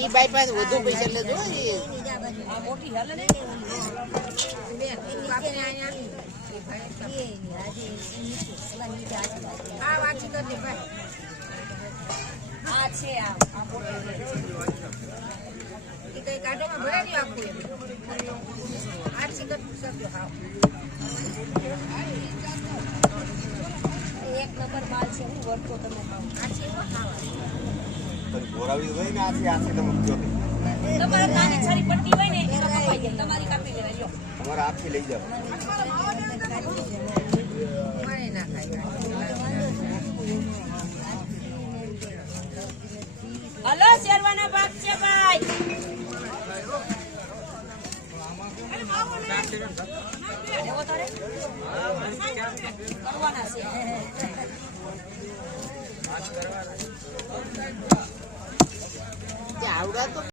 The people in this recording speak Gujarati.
ઈ બાયપાસ વધુ પૈસા લેજો મોટી હાલે ને આ વાંચી કરી ભાઈ આ છે આ મોટી એ કઈ કાઢોમાં ભરાઈ આપવું આ સિગરેટ સબ્જો ખાવ એક નંબર માલ છે હું વર્તો તમે ખાવ આ છે ખાવા બોરાવી હોય ને આથી તમે જો તમારે નાની છરી પટ્ટી હોય ને એમાં કપાઈ જાય તમારી કાપી લેવા જો તમારા હાથથી લઈ જાવ મારે ના ખાય હલો શેરવાના ભાગ છે ભાઈ એવો તારે કરવાના છે આવડા તો